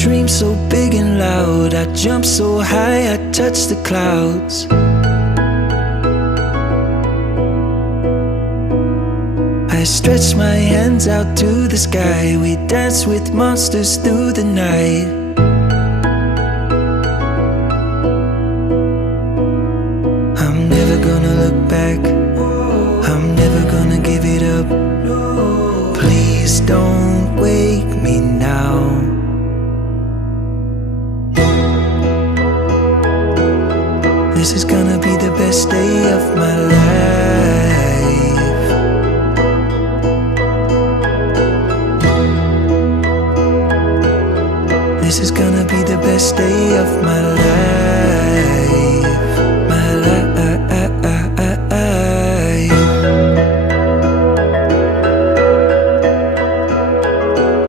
dream so big and loud. I jump so high, I touch the clouds. I stretch my hands out to the sky. We dance with monsters through the night. I'm never gonna look back. I'm never gonna give it up. Please don't wake me now. This is gonna be the best day of my life. This is gonna be the best day of my life.